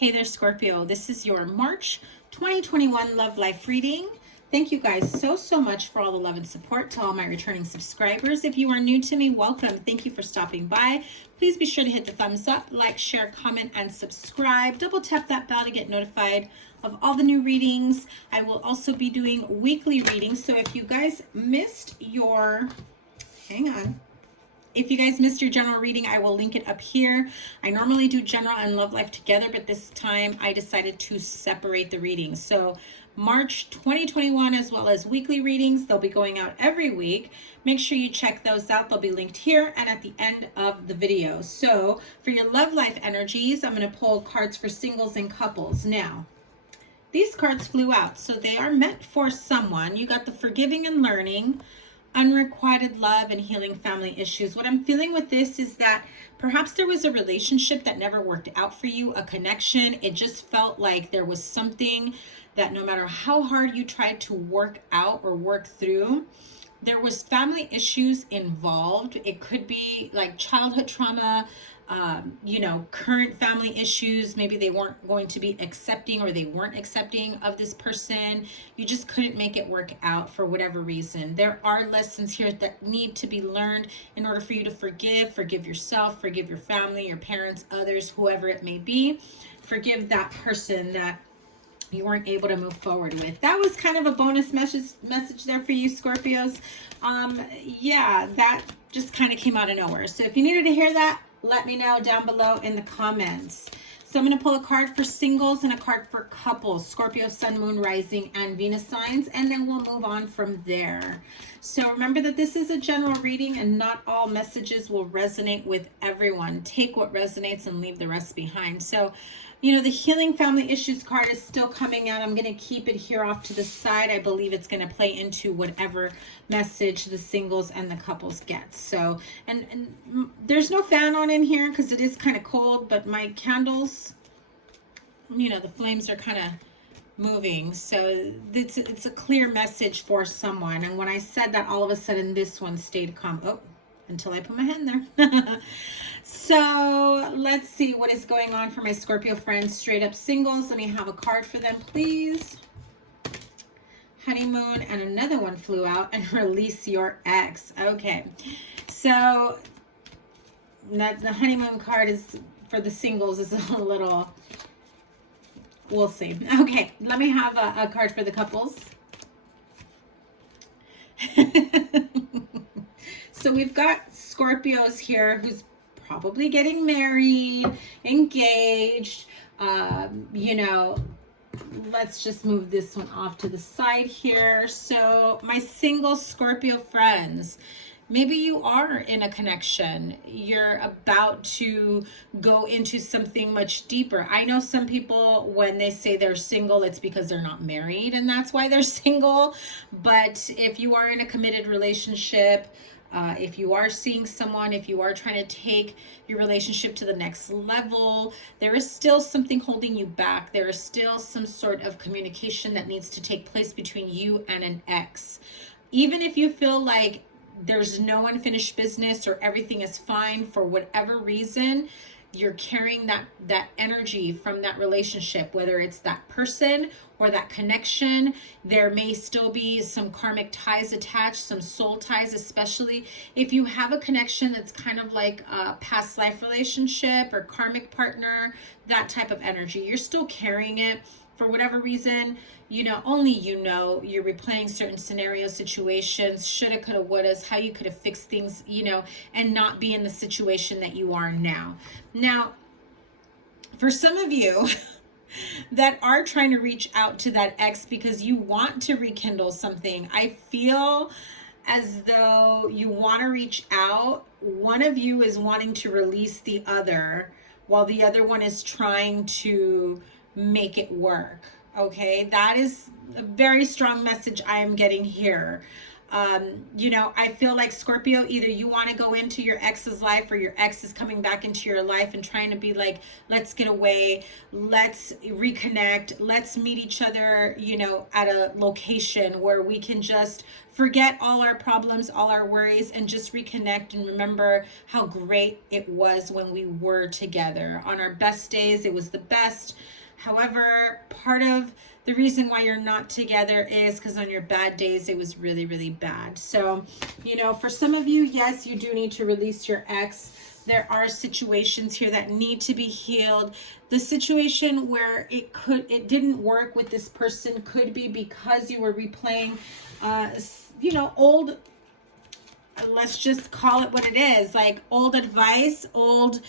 Hey there, Scorpio. This is your March 2021 Love Life reading. Thank you guys so much for all the love and support. To all my returning subscribers, if you are new to me, welcome. Thank you for stopping by. Please be sure to hit the thumbs up, like, share, comment, and subscribe. Double tap that bell to get notified of all the new readings. I will also be doing weekly readings. So if you guys missed your, hang on. If you guys missed your general reading, I will link it up here. I normally do general and love life together, but this time I decided to separate the readings. So March 2021, as well as weekly readings, they'll be going out every week. Make sure you check those out. They'll be linked here and at the end of the video. So for your love life energies, I'm going to pull cards for singles and couples. Now, these cards flew out, so they are meant for someone. You got the forgiving and learning, unrequited love, and healing family issues. What I'm feeling with this is that perhaps there was a relationship that never worked out for you, a connection. It just felt like there was something that no matter how hard you tried to work out or work through, there was family issues involved. It could be like childhood trauma, current family issues. Maybe they weren't going to be accepting, or they weren't accepting of this person. You just couldn't make it work out for whatever reason. There are lessons here that need to be learned in order for you to forgive yourself, forgive your family, your parents, others, whoever it may be. Forgive that person that you weren't able to move forward with. That was kind of a bonus message there for you, Scorpios. Yeah, that just kind of came out of nowhere. So if you needed to hear that, let me know down below in the comments. So I'm going to pull a card for singles and a card for couples, Scorpio, Sun, Moon, Rising, and Venus signs, and then we'll move on from there. So remember that this is a general reading and not all messages will resonate with everyone. Take what resonates and leave the rest behind. So, the healing family issues card is still coming out. I'm going to keep it here off to the side. I believe it's going to play into whatever message the singles and the couples get. So, and there's no fan on in here because it is kind of cold, but my candles, the flames are kind of moving. So it's a clear message for someone. And when I said that, all of a sudden this one stayed calm. Oh, until I put my hand there. So let's see what is going on for my Scorpio friends. Straight up singles. Let me have a card for them, please. Honeymoon, and another one flew out, and release your ex. Okay, so that the honeymoon card is for the singles is a little, we'll see. Okay, let me have a card for the couples. So we've got Scorpios here who's probably getting married, engaged, let's just move this one off to the side here. So my single Scorpio friends, maybe you are in a connection. You're about to go into something much deeper. I know some people, when they say they're single, it's because they're not married and that's why they're single. But if you are in a committed relationship, if you are seeing someone, if you are trying to take your relationship to the next level, there is still something holding you back. There is still some sort of communication that needs to take place between you and an ex. Even if you feel like there's no unfinished business or everything is fine for whatever reason, you're carrying that energy from that relationship, whether it's that person or that connection. There may still be some karmic ties attached, some soul ties, especially if you have a connection that's kind of like a past life relationship or karmic partner, that type of energy. You're still carrying it for whatever reason. Only you're replaying certain scenarios, situations, shoulda, coulda, wouldas, how you could have fixed things, and not be in the situation that you are now. Now, for some of you that are trying to reach out to that ex because you want to rekindle something, I feel as though you want to reach out. One of you is wanting to release the other, while the other one is trying to make it work. Okay, that is a very strong message I am getting here. You know, I feel like Scorpio, either you want to go into your ex's life or your ex is coming back into your life and trying to be like, let's get away, let's reconnect, let's meet each other, you know, at a location where we can just forget all our problems, all our worries, and just reconnect and remember how great it was when we were together. On our best days, it was the best. However, part of the reason why you're not together is because on your bad days, it was really, really bad. So, you know, for some of you, yes, you do need to release your ex. There are situations here that need to be healed. The situation where it didn't work with this person could be because you were replaying, you know, old, let's just call it what it is, like old advice, old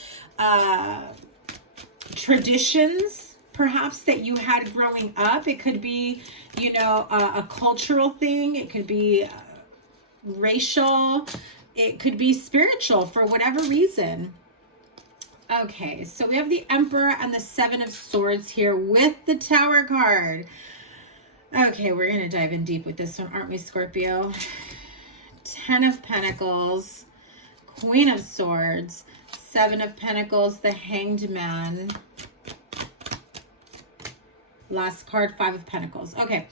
traditions, perhaps, that you had growing up. It could be, you know, a cultural thing. It could be racial. It could be spiritual for whatever reason. Okay, so we have the Emperor and the Seven of Swords here with the Tower card. Okay, we're going to dive in deep with this one, aren't we, Scorpio? Ten of Pentacles, Queen of Swords, Seven of Pentacles, the Hanged Man. Last card, Five of Pentacles. Okay.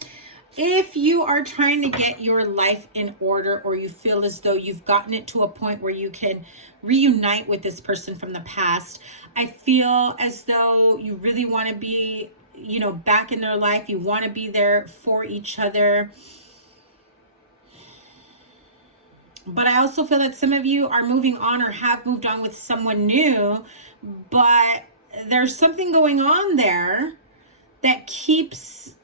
If you are trying to get your life in order, or you feel as though you've gotten it to a point where you can reunite with this person from the past, I feel as though you really want to be, you know, back in their life. You want to be there for each other. But I also feel that some of you are moving on or have moved on with someone new, but there's something going on there that keeps,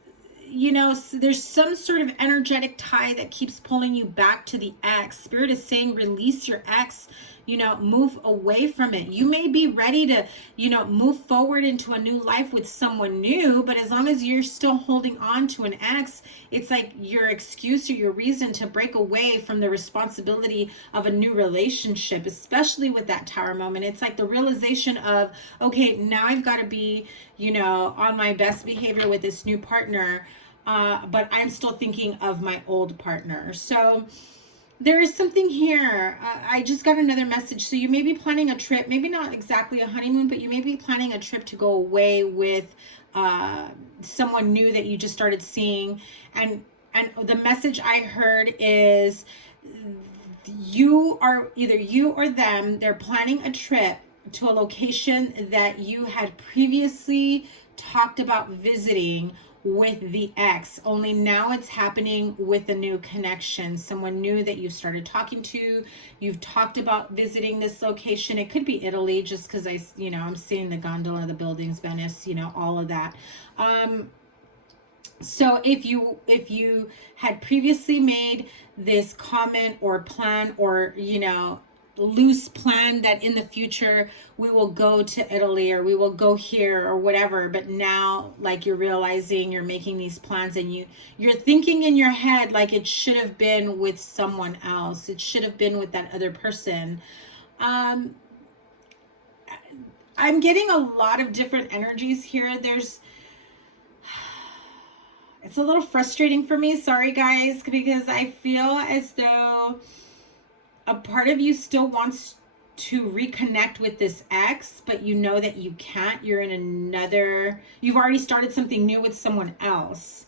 you know, there's some sort of energetic tie that keeps pulling you back to the ex. Spirit is saying release your ex, you know, move away from it. You may be ready to, you know, move forward into a new life with someone new, but as long as you're still holding on to an ex, it's like your excuse or your reason to break away from the responsibility of a new relationship, especially with that Tower moment. It's like the realization of, okay, now I've got to be, you know, on my best behavior with this new partner, but I'm still thinking of my old partner. So there is something here. I just got another message. So you may be planning a trip, maybe not exactly a honeymoon, but you may be planning a trip to go away with someone new that you just started seeing. And the message I heard is you are, either you or them, they're planning a trip to a location that you had previously talked about visiting with the ex, only now it's happening with a new connection, someone new that you've started talking to. You've talked about visiting this location. It could be Italy, just because I'm seeing the gondola, the buildings, Venice, all of that. So if you had previously made this comment or plan, or loose plan that in the future we will go to Italy or we will go here or whatever, but now like you're realizing you're making these plans and you're thinking in your head like it should have been with someone else, it should have been with that other person. I'm getting a lot of different energies here. It's a little frustrating for me, sorry guys, because I feel as though a part of you still wants to reconnect with this ex, but you know that you can't. You're in you've already started something new with someone else.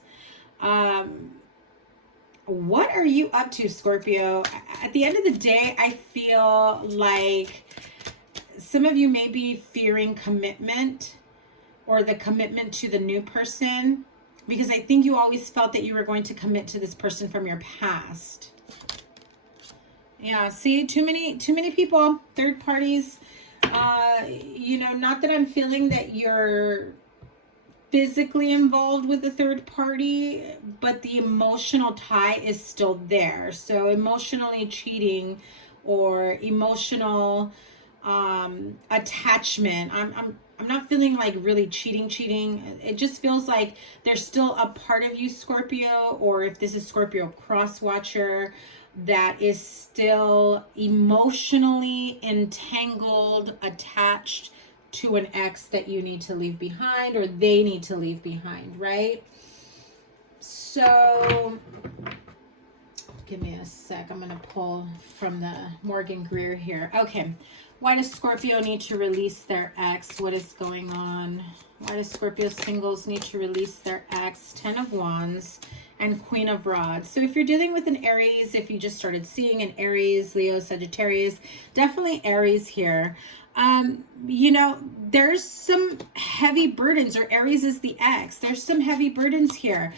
What are you up to, Scorpio? At the end of the day, I feel like some of you may be fearing commitment, or the commitment to the new person, because I think you always felt that you were going to commit to this person from your past. Yeah, see, too many people, third parties. Not that I'm feeling that you're physically involved with a third party, but the emotional tie is still there. So emotionally cheating or emotional attachment. I'm not feeling like really cheating. It just feels like there's still a part of you, Scorpio, or if this is Scorpio cross watcher, that is still emotionally entangled, attached to an ex that you need to leave behind, or they need to leave behind, right? So Give me a sec. I'm going to pull from the Morgan Greer here. Okay. Why does Scorpio need to release their ex? What is going on? Why does Scorpio singles need to release their ex? 10 of Wands and Queen of Rods. So if you're dealing with an Aries, if you just started seeing an Aries, Leo, Sagittarius, definitely Aries here. You know, there's some heavy burdens, or Aries is the ex. There's some heavy burdens here.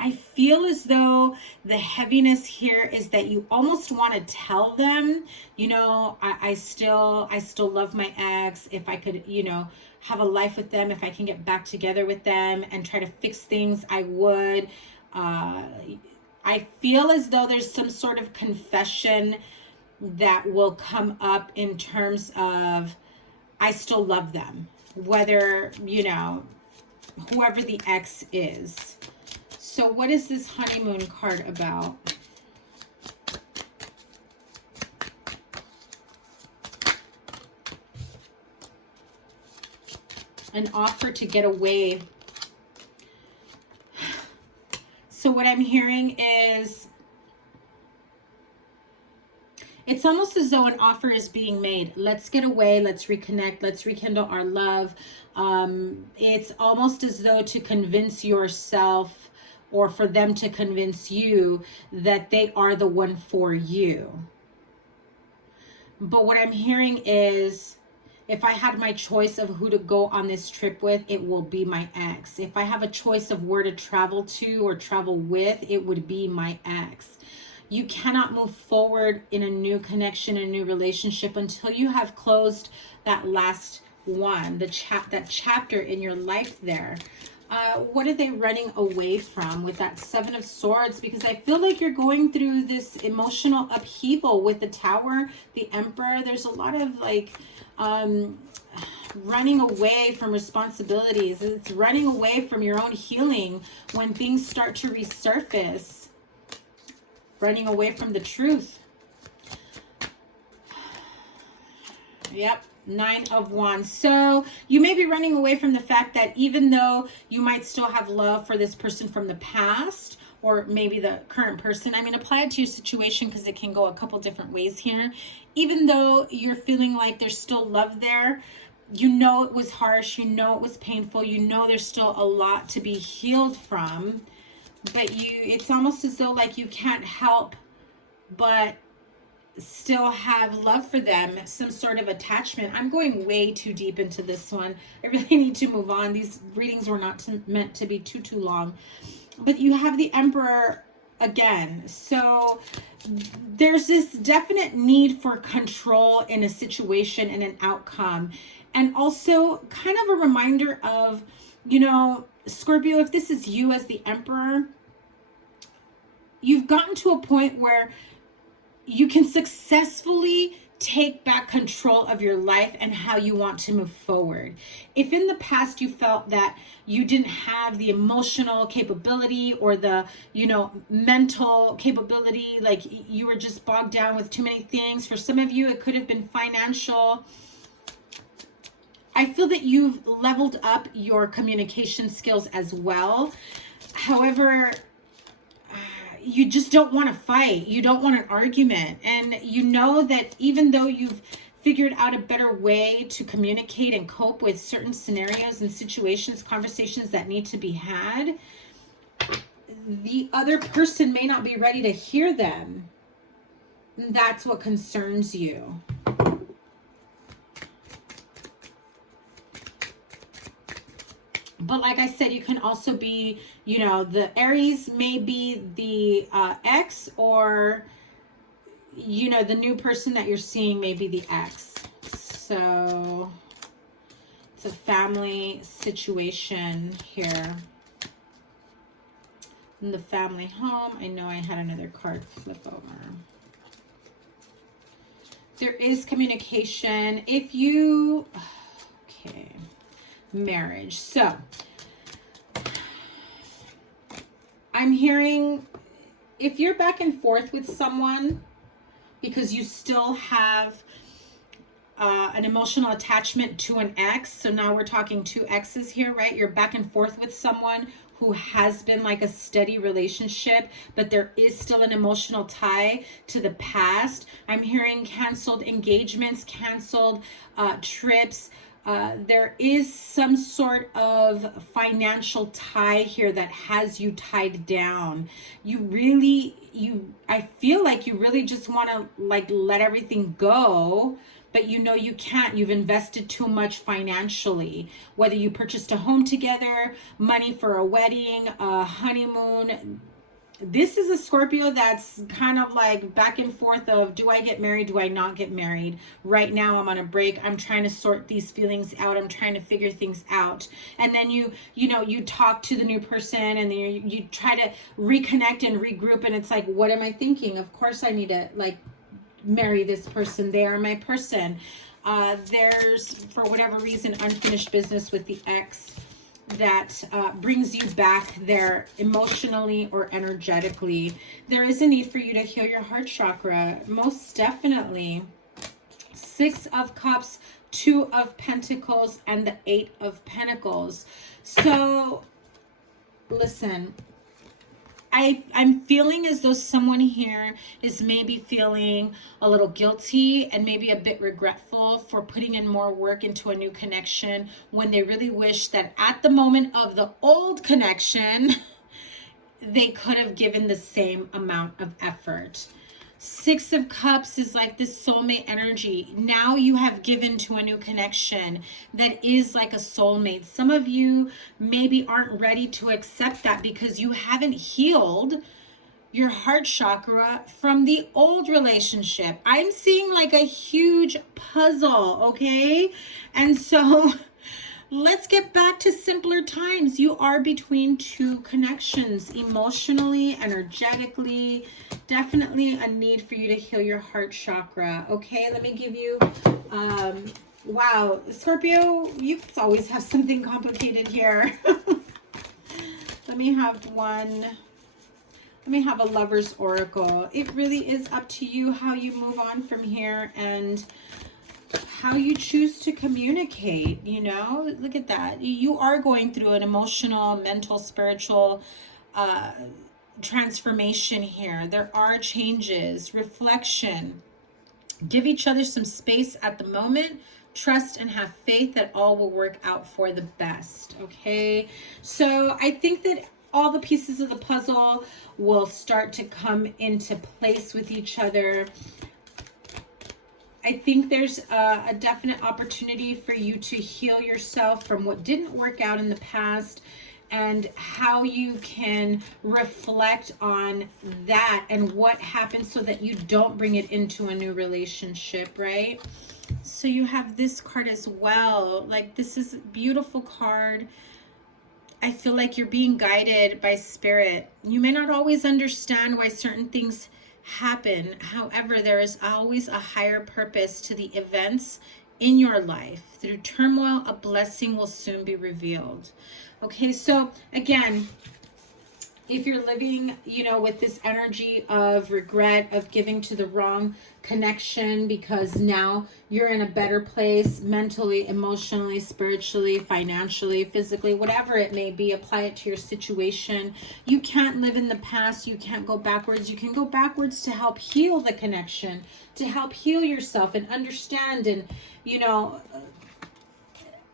I feel as though the heaviness here is that you almost want to tell them, you know, I still love my ex. If I could, you know, have a life with them, if I can get back together with them and try to fix things, I would. I feel as though there's some sort of confession that will come up in terms of, I still love them, whether, you know, whoever the ex is. So what is this honeymoon card about? An offer to get away. So what I'm hearing is, it's almost as though an offer is being made. Let's get away. Let's reconnect. Let's rekindle our love. It's almost as though to convince yourself, or for them to convince you that they are the one for you. But what I'm hearing is, if I had my choice of who to go on this trip with, it will be my ex. If I have a choice of where to travel to or travel with, it would be my ex. You cannot move forward in a new connection, a new relationship, until you have closed that last one, that chapter in your life there. What are they running away from with that Seven of Swords? Because I feel like you're going through this emotional upheaval with the Tower, the Emperor. There's a lot of like running away from responsibilities. It's running away from your own healing when things start to resurface. Running away from the truth. Yep. 9 of Wands. So you may be running away from the fact that even though you might still have love for this person from the past, or maybe the current person, I mean, apply it to your situation because it can go a couple different ways here. Even though you're feeling like there's still love there, you know it was harsh, you know it was painful, you know there's still a lot to be healed from, but it's almost as though like you can't help but still have love for them, some sort of attachment. I'm going way too deep into this one. I really need to move on. These readings were not meant to be too long. But you have the Emperor again. So there's this definite need for control in a situation and an outcome. And also kind of a reminder of, you know, Scorpio, if this is you as the Emperor, you've gotten to a point where you can successfully take back control of your life and how you want to move forward. If in the past you felt that you didn't have the emotional capability or the, you know, mental capability, like you were just bogged down with too many things. For some of you, it could have been financial. I feel that you've leveled up your communication skills as well. However, you just don't want to fight. You don't want an argument. And you know that even though you've figured out a better way to communicate and cope with certain scenarios and situations, conversations that need to be had, the other person may not be ready to hear them. And that's what concerns you. But like I said, you can also be, you know, the Aries may be the ex, or, you know, the new person that you're seeing may be the ex. So it's a family situation here. In the family home, I know I had another card flip over. There is communication. If you, okay. Marriage. So I'm hearing if you're back and forth with someone because you still have an emotional attachment to an ex, so now we're talking two exes here, right? You're back and forth with someone who has been like a steady relationship, but there is still an emotional tie to the past. I'm hearing canceled engagements, canceled trips. There is some sort of financial tie here that has you tied down. I feel like you really just want to like let everything go, but you know you can't. You've invested too much financially, whether you purchased a home together, money for a wedding, a honeymoon. This is a Scorpio that's kind of like back and forth of, do I get married? Do I not get married? Right now I'm on a break. I'm trying to sort these feelings out. I'm trying to figure things out. And then you talk to the new person, and then you try to reconnect and regroup. And it's like, what am I thinking? Of course I need to like marry this person. They are my person. There's, for whatever reason, unfinished business with the ex that brings you back there emotionally or energetically. There is a need for you to heal your heart chakra, most definitely. 6 of Cups, 2 of Pentacles, and the 8 of Pentacles. So listen, I'm feeling as though someone here is maybe feeling a little guilty and maybe a bit regretful for putting in more work into a new connection, when they really wish that at the moment of the old connection, they could have given the same amount of effort. 6 of Cups is like this soulmate energy. Now you have given to a new connection that is like a soulmate. Some of you maybe aren't ready to accept that because you haven't healed your heart chakra from the old relationship. I'm seeing like a huge puzzle, okay? And so let's get back to simpler times. You are between 2 connections, emotionally, energetically. Definitely a need for you to heal your heart chakra. Okay, let me give you, wow, Scorpio, you always have something complicated here. Let me have a Lover's Oracle. It really is up to you how you move on from here and how you choose to communicate, you know? Look at that. You are going through an emotional, mental, spiritual transformation here. There are changes, reflection. Give each other some space at the moment. Trust and have faith that all will work out for the best, okay? So I think that all the pieces of the puzzle will start to come into place with each other. I think there's a definite opportunity for you to heal yourself from what didn't work out in the past, and how you can reflect on that and what happened so that you don't bring it into a new relationship, right? So you have this card as well. Like, this is a beautiful card. I feel like you're being guided by spirit. You may not always understand why certain things happen. However, there is always a higher purpose to the events in your life. Through turmoil, a blessing will soon be revealed. Okay, so again, if you're living, you know, with this energy of regret, of giving to the wrong connection because now you're in a better place mentally, emotionally, spiritually, financially, physically, whatever it may be, apply it to your situation. You can't live in the past. You can't go backwards. You can go backwards to help heal the connection, to help heal yourself and understand. And, you know,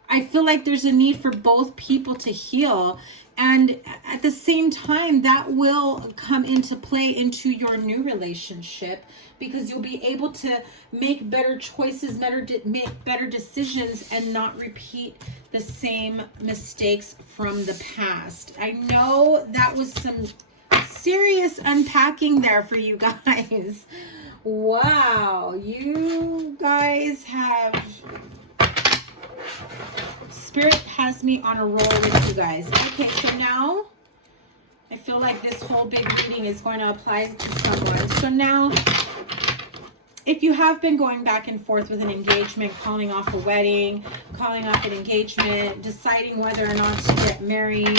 I feel like there's a need for both people to heal. And at the same time, that will come into play into your new relationship, because you'll be able to make better choices, make better decisions, and not repeat the same mistakes from the past. I know that was some serious unpacking there for you guys. Wow, you guys have... Spirit has me on a roll with you guys. Okay, so now I feel like this whole big reading is going to apply to someone. So now, if you have been going back and forth with an engagement, calling off a wedding, calling off an engagement, deciding whether or not to get married,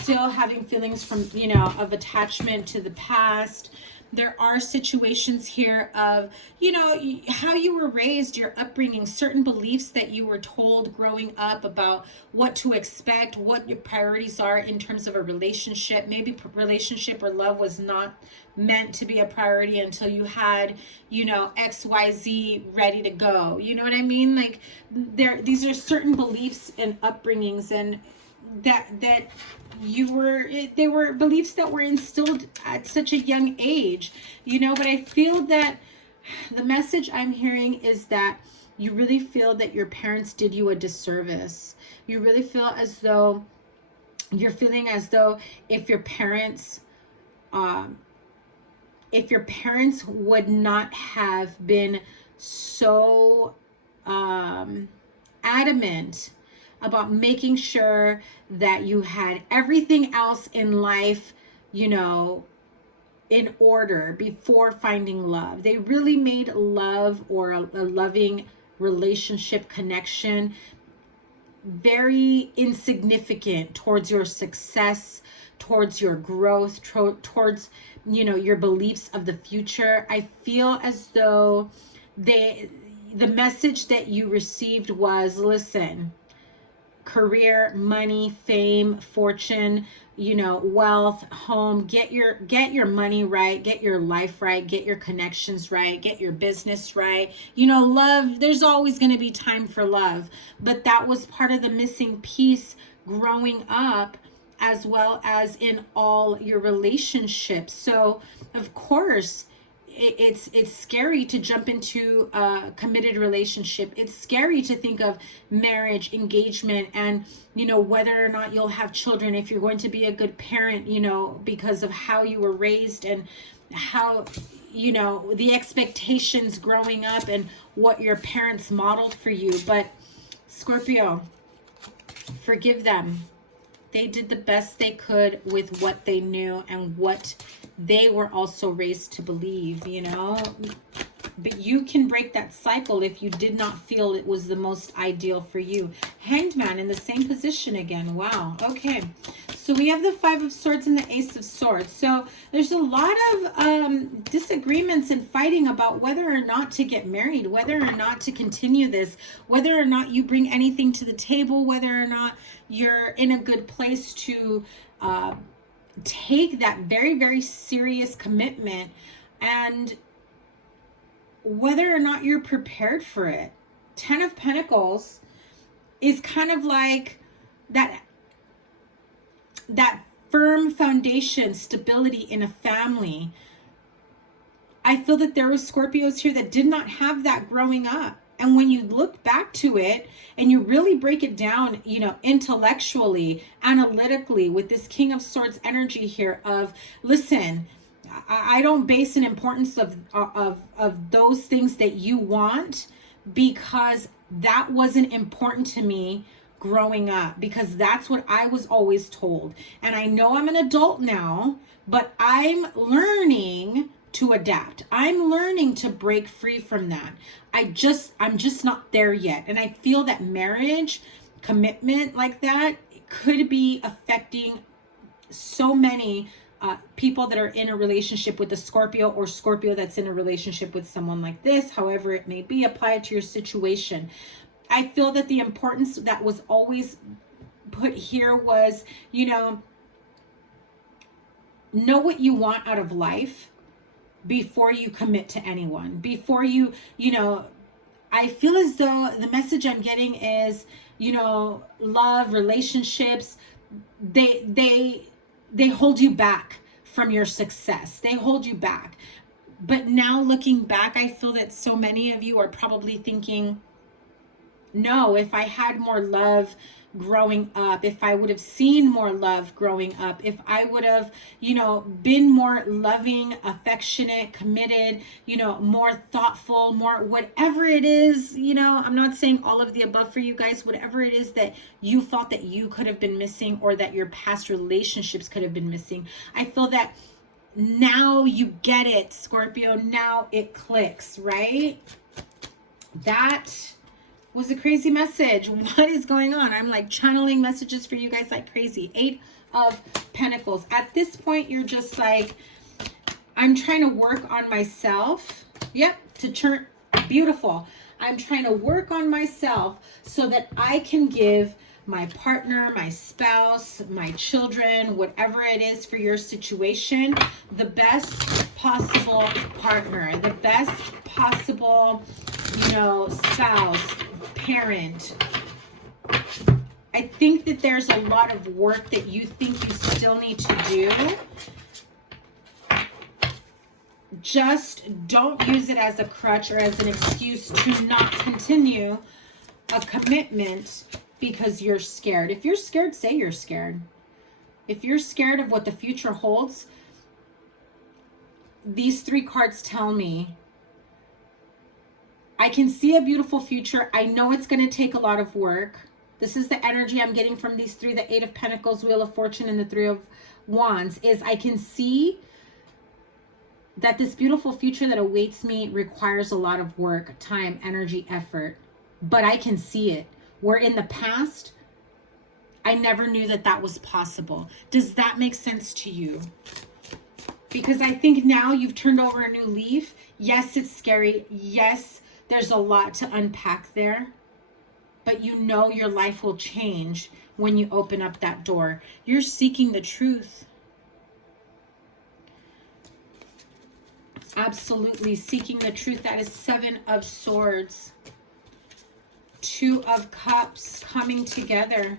still having feelings from, you know, of attachment to the past, There are situations here of, you know, how you were raised, your upbringing, certain beliefs that you were told growing up about what to expect, what your priorities are in terms of a relationship. Maybe relationship or love was not meant to be a priority until you had, you know, XYZ ready to go. You know what I mean? Like these are certain beliefs and upbringings, and that they were beliefs that were instilled at such a young age, you know. But I feel that the message I'm hearing is that you really feel that your parents did you a disservice. You really feel as though you're feeling as though if your parents would not have been so adamant about making sure that you had everything else in life, you know, in order before finding love. They really made love or a loving relationship connection very insignificant towards your success, towards your growth, towards, you know, your beliefs of the future. I feel as though the message that you received was, listen, career, money, fame, fortune, you know, wealth, home, get your money right, get your life right, get your connections right, get your business right. You know, love, there's always going to be time for love, but that was part of the missing piece growing up, as well as in all your relationships. So of course it's scary to jump into a committed relationship. It's scary to think of marriage, engagement, and, you know, whether or not you'll have children, if you're going to be a good parent, you know, because of how you were raised and how, you know, the expectations growing up and what your parents modeled for you. But Scorpio, forgive them. They did the best they could with what they knew and what they were also raised to believe, you know. But you can break that cycle if you did not feel it was the most ideal for you. Hanged Man in the same position again. Wow. Okay. So we have the Five of Swords and the Ace of Swords. So there's a lot of disagreements and fighting about whether or not to get married, whether or not to continue this, whether or not you bring anything to the table, whether or not you're in a good place to take that very, very serious commitment, and whether or not you're prepared for it. Ten of Pentacles is kind of like that firm foundation, stability in a family. I feel that there were Scorpios here that did not have that growing up. And when you look back to it and you really break it down, you know, intellectually, analytically, with this King of Swords energy here of, listen, I don't base an importance of those things that you want, because that wasn't important to me growing up, because that's what I was always told. And I know I'm an adult now, but I'm learning to adapt. I'm learning to break free from that. I'm just not there yet. And I feel that marriage, commitment like that, could be affecting so many people that are in a relationship with a Scorpio, or Scorpio that's in a relationship with someone like this, however it may be, applied to your situation. I feel that the importance that was always put here was, you know what you want out of life before you commit to anyone, before you know, I feel as though the message I'm getting is, you know, love, relationships, they hold you back from your success. They hold you back. But now looking back, I feel that so many of you are probably thinking, no, if I had more love growing up, if I would have seen more love growing up, if I would have, you know, been more loving, affectionate, committed, you know, more thoughtful, more whatever it is, you know, I'm not saying all of the above for you guys, whatever it is that you thought that you could have been missing, or that your past relationships could have been missing. I feel that now you get it, Scorpio. Now it clicks, right? That was a crazy message. What is going on? I'm like channeling messages for you guys like crazy. Eight of Pentacles. At this point, you're just like, I'm trying to work on myself. Yep, to turn beautiful. I'm trying to work on myself so that I can give my partner, my spouse, my children, whatever it is for your situation, the best possible partner, the best possible, you know, spouse, parent. I think that there's a lot of work that you think you still need to do. Just don't use it as a crutch or as an excuse to not continue a commitment because you're scared. If you're scared, say you're scared. If you're scared of what the future holds, these 3 cards tell me I can see a beautiful future. I know it's going to take a lot of work. This is the energy I'm getting from these 3, the 8 of Pentacles, Wheel of Fortune, and the 3 of Wands, is I can see that this beautiful future that awaits me requires a lot of work, time, energy, effort, but I can see it. Where in the past, I never knew that that was possible. Does that make sense to you? Because I think now you've turned over a new leaf. Yes, it's scary. Yes, there's a lot to unpack there, but you know your life will change when you open up that door. You're seeking the truth. Absolutely seeking the truth. That is 7 of Swords. 2 of Cups coming together.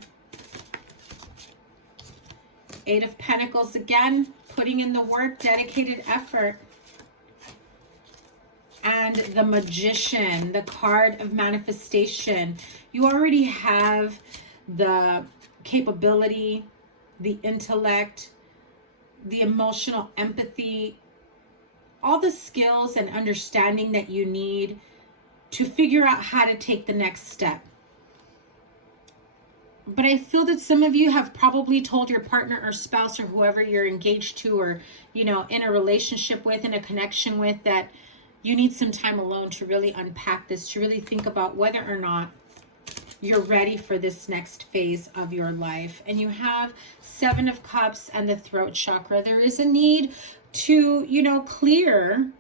8 of Pentacles again, putting in the work, dedicated effort. And the Magician, the card of manifestation. You already have the capability, the intellect, the emotional empathy, all the skills and understanding that you need to figure out how to take the next step. But I feel that some of you have probably told your partner or spouse or whoever you're engaged to, or, you know, in a relationship with, in a connection with, that you need some time alone to really unpack this, to really think about whether or not you're ready for this next phase of your life. And you have 7 of Cups and the throat chakra. There is a need to, you know, clear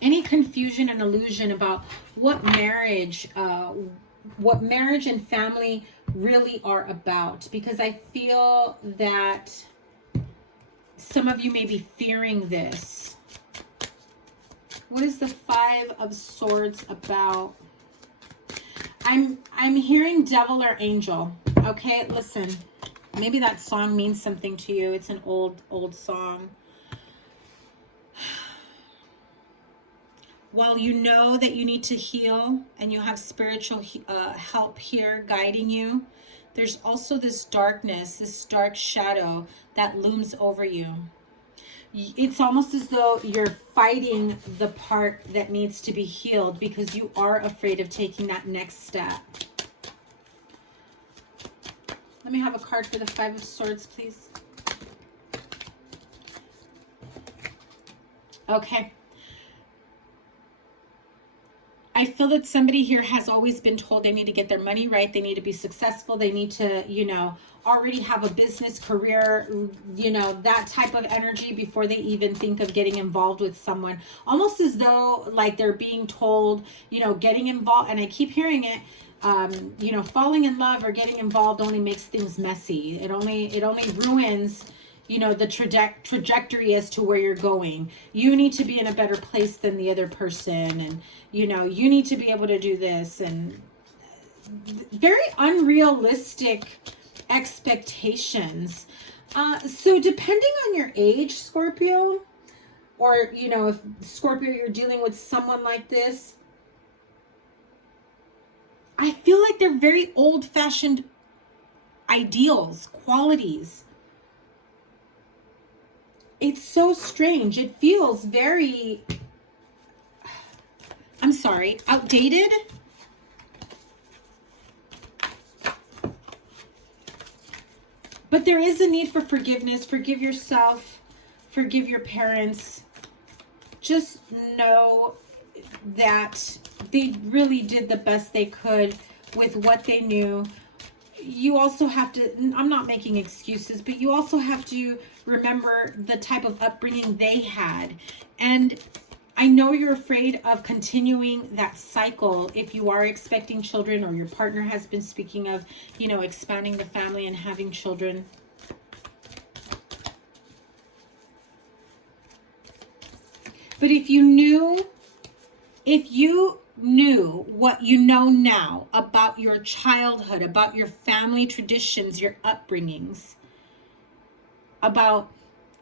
any confusion and illusion about what marriage and family really are about. Because I feel that some of you may be fearing this. What is the 5 of Swords about? I'm hearing devil or angel. Okay, listen. Maybe that song means something to you. It's an old song. While you know that you need to heal and you have spiritual help here guiding you, there's also this darkness, this dark shadow that looms over you. It's almost as though you're fighting the part that needs to be healed because you are afraid of taking that next step. Let me have a card for the 5 of Swords, please. Okay. I feel that somebody here has always been told they need to get their money right. They need to be successful. They need to, you know, already have a business career, you know, that type of energy before they even think of getting involved with someone. Almost as though like they're being told, you know, getting involved. And I keep hearing it. You know, falling in love or getting involved only makes things messy. It only ruins, you know, the trajectory as to where you're going. You need to be in a better place than the other person, and you know, you need to be able to do this, and very unrealistic expectations. So depending on your age, Scorpio, or you know, if Scorpio, you're dealing with someone like this, I feel like they're very old-fashioned ideals, qualities. It's so strange. It feels very, I'm sorry, outdated. But there is a need for forgiveness. Forgive yourself. Forgive your parents. Just know that they really did the best they could with what they knew. you also have to, I'm not making excuses, but you also have to remember the type of upbringing they had. And I know you're afraid of continuing that cycle if you are expecting children, or your partner has been speaking of, you know, expanding the family and having children. But if you knew what you know now about your childhood, about your family traditions, your upbringings, about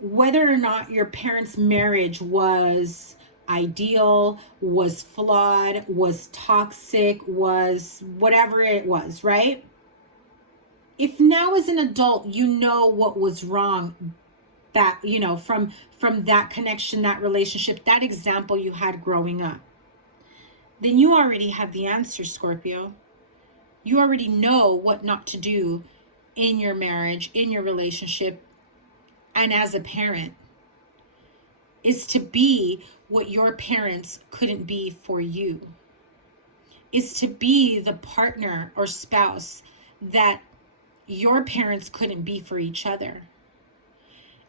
whether or not your parents' marriage was ideal, was flawed, was toxic, was whatever it was, right? If now as an adult you know what was wrong, that, you know, from that connection, that relationship, that example you had growing up, then you already have the answer, Scorpio. You already know what not to do in your marriage, in your relationship, and as a parent, is to be what your parents couldn't be for you. Is to be the partner or spouse that your parents couldn't be for each other.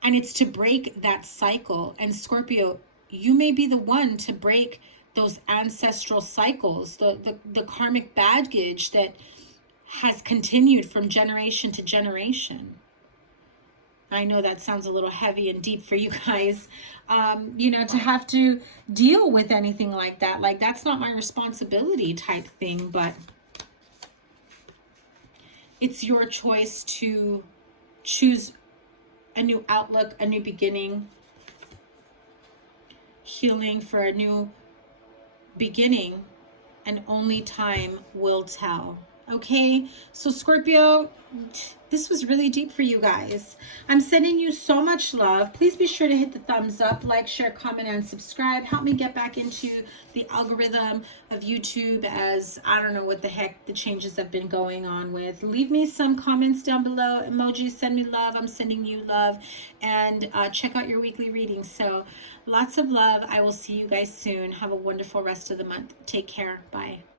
And it's to break that cycle. And Scorpio, you may be the one to break those ancestral cycles, the karmic baggage that has continued from generation to generation. I know that sounds a little heavy and deep for you guys, you know, to have to deal with anything like that. Like, that's not my responsibility type thing, but it's your choice to choose a new outlook, a new beginning, healing for a new beginning, and only time will tell. Okay, so Scorpio, this was really deep for you guys. I'm sending you so much love. Please be sure to hit the thumbs up, like, share, comment, and subscribe. Help me get back into the algorithm of YouTube, as I don't know what the heck the changes have been going on with. Leave me some comments down below. Emojis, send me love. I'm sending you love. And check out your weekly readings. So lots of love. I will see you guys soon. Have a wonderful rest of the month. Take care. Bye.